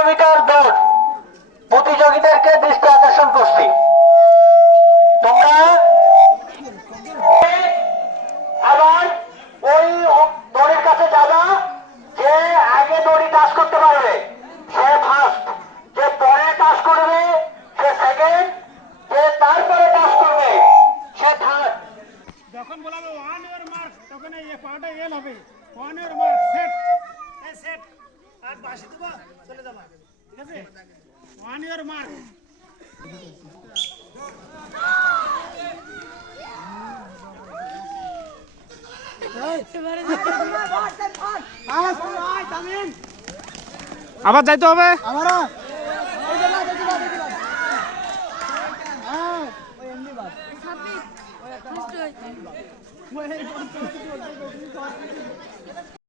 Kilometre দূর প্রতিযোগীদেরকে দৃষ্টি আকর্ষণ করছি। তোমরা আবার ওই দড়ির কাছে যাবা যে আগে দড়ি টাচ করতে পারবে। সে ফার্স্ট যে পরে টাচ করবে, সে সেকেন্ড যে তারপরে টাচ করবে, সে থার্ড যখন বলাবে ওয়ান ইয়ার মার্ক তখন এই পাটা এল হবে। One year mark set set আর বাসি চলে জোর মার আবার যাইতে হবে? আবারও।